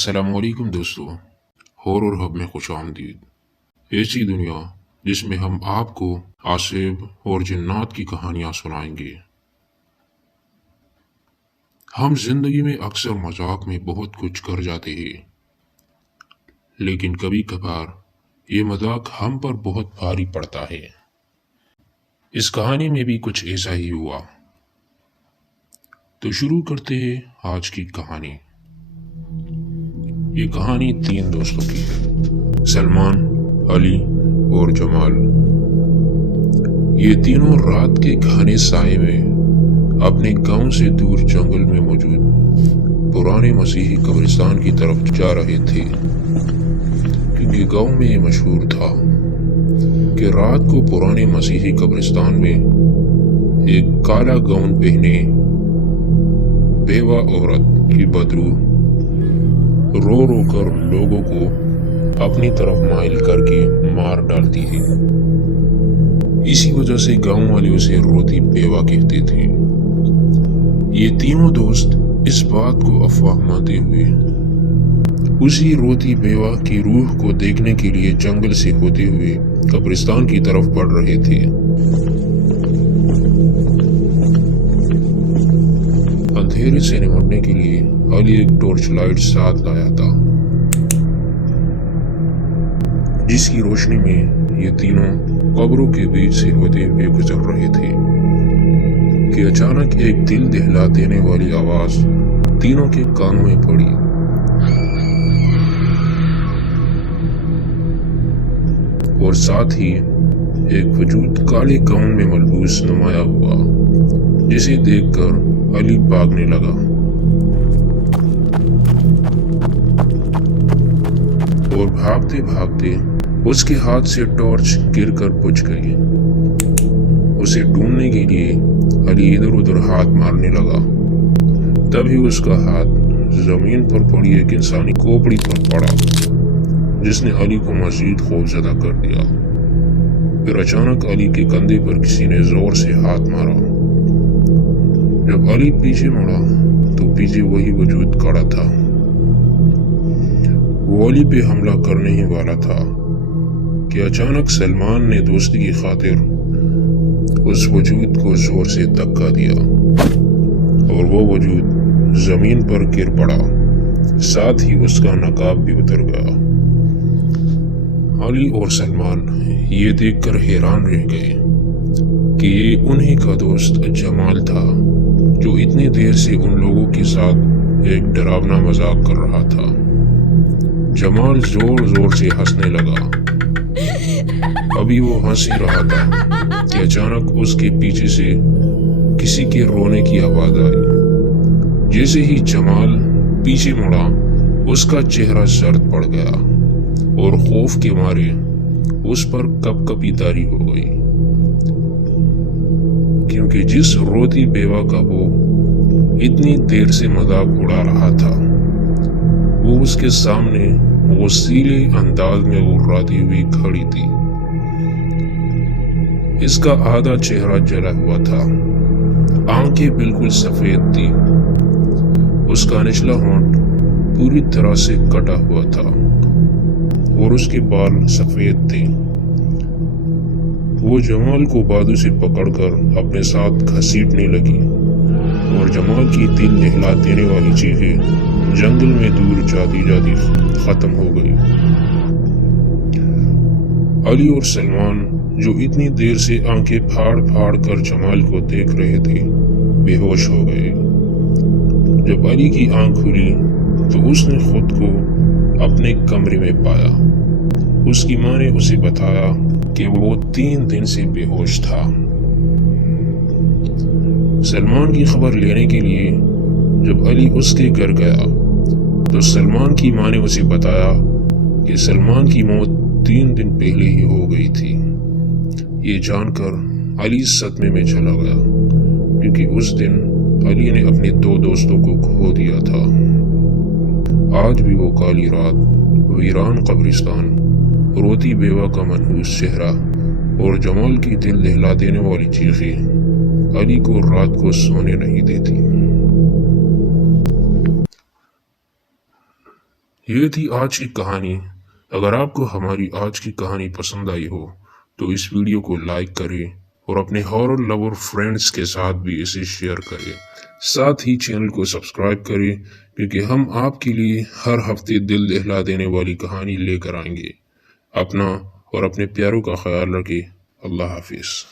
السلام علیکم دوستو، ہورر ہب میں خوش آمدید۔ ایسی دنیا جس میں ہم آپ کو عصیب اور جنات کی کہانیاں سنائیں گے۔ ہم زندگی میں اکثر مذاق میں بہت کچھ کر جاتے ہیں، لیکن کبھی کبھار یہ مذاق ہم پر بہت بھاری پڑتا ہے۔ اس کہانی میں بھی کچھ ایسا ہی ہوا۔ تو شروع کرتے ہیں آج کی کہانی۔ یہ کہانی 3 دوستوں کی ہے، سلمان، علی اور جمال۔ یہ تینوں رات کے گھنے سائے میں اپنے گاؤں سے دور جنگل میں موجود پرانے مسیحی قبرستان کی طرف جا رہے تھے، کیونکہ گاؤں میں یہ مشہور تھا کہ رات کو پرانے مسیحی قبرستان میں ایک کالا گاؤن پہنے بیوہ عورت کی بدرو رو رو کر لوگوں کو اپنی طرف مائل کر کے مار ڈالتی ہے۔ اسی وجہ سے گاؤں والے اسے روتی بیوہ کہتے تھے۔ یہ تینوں دوست اس بات کو افواہ مانتے ہوئے اسی روتی بیوہ کی روح کو دیکھنے کے لیے جنگل سے ہوتے ہوئے قبرستان کی طرف بڑھ رہے تھے۔ اندھیرے سے نمٹنے کے لیے علی ایک ٹارچ لائٹ ساتھ لایا تھا، جس کی روشنی میں یہ تینوں قبروں کے بیچ سے ہوتے ہوئے گزر رہے تھے کہ اچانک ایک دل دہلا دینے والی آواز تینوں کے کانوں میں پڑی۔ اور ساتھ ہی ایک وجود کالے گاؤن میں ملبوس نمایاں ہوا، جسے دیکھ کر علی بھاگنے لگا اور بھاگتے بھاگتے اس کے ہاتھ سے ٹارچ گر کر بجھ گئی۔ اسے ڈھونڈنے کے لیے علی ادھر ادھر ہاتھ مارنے لگا، تبھی اس کا ہاتھ زمین پر پڑی ایک انسانی کھوپڑی پر پڑا، جس نے علی کو مزید خوفزدہ کر دیا۔ پھر اچانک علی کے کندھے پر کسی نے زور سے ہاتھ مارا۔ جب علی پیچھے مڑا تو پیچھے وہی وجود کھڑا تھا۔ وہ علی پہ حملہ کرنے ہی والا تھا کہ اچانک سلمان نے دوستی کی خاطر اس وجود کو زور سے دھکا دیا اور وہ وجود زمین پر گر پڑا، ساتھ ہی اس کا نقاب بھی اتر گیا۔ علی اور سلمان یہ دیکھ کر حیران رہ گئے کہ یہ انہی کا دوست جمال تھا، جو اتنی دیر سے ان لوگوں کے ساتھ ایک ڈراونا مذاق کر رہا تھا۔ جمال زور زور سے ہنسنے لگا۔ ابھی وہ ہنس ہی رہا تھا کہ اچانک اس کے پیچھے سے کسی کے رونے کی آواز آئی۔ جیسے ہی جمال پیچھے مڑا، اس کا چہرہ زرد پڑ گیا اور خوف کے مارے اس پر کپ کپی طاری ہو گئی، کیونکہ جس روتی بیوہ کا وہ اتنی دیر سے مذاق اڑا رہا تھا، وہ اس کے سامنے غصیلے انداز میں غراتی ہوئی کھڑی تھی۔ اس کا آدھا چہرہ جلا ہوا تھا، آنکھیں بالکل سفید تھی، اس کا نچلا ہونٹ پوری طرح سے کٹا ہوا تھا اور اس کے بال سفید تھے۔ وہ جمال کو بازو سے پکڑ کر اپنے ساتھ گھسیٹنے لگی اور جمال کی دل دہلا دینے والی چیخیں جنگل میں دور جاتی جاتی ختم ہو گئی۔ علی اور سلمان، جو اتنی دیر سے آنکھیں پھاڑ پھاڑ کر جمال کو دیکھ رہے تھے، بے ہوش ہو گئے۔ جب علی کی آنکھ کھلی تو اس نے خود کو اپنے کمرے میں پایا۔ اس کی ماں نے اسے بتایا کہ وہ 3 دن سے بے ہوش تھا۔ سلمان کی خبر لینے کے لیے جب علی اس کے گھر گیا تو سلمان کی ماں نے اسے بتایا کہ سلمان کی موت 3 دن پہلے ہی ہو گئی تھی۔ یہ جان کر علی صدمے میں چلا گیا، کیونکہ اس دن علی نے اپنے 2 دوستوں کو کھو دیا تھا۔ آج بھی وہ کالی رات، ویران قبرستان، روتی بیوہ کا منحوس چہرہ اور جمال کی دل دہلا دینے والی چیخیں علی کو رات کو سونے نہیں دیتی۔ یہ تھی آج کی کہانی۔ اگر آپ کو ہماری آج کی کہانی پسند آئی ہو تو اس ویڈیو کو لائک کریں اور اپنے ہارر لور فرینڈز کے ساتھ بھی اسے شیئر کریں۔ ساتھ ہی چینل کو سبسکرائب کریں کیونکہ ہم آپ کے لیے ہر ہفتے دل دہلا دینے والی کہانی لے کر آئیں گے۔ اپنا اور اپنے پیاروں کا خیال رکھیں۔ اللہ حافظ۔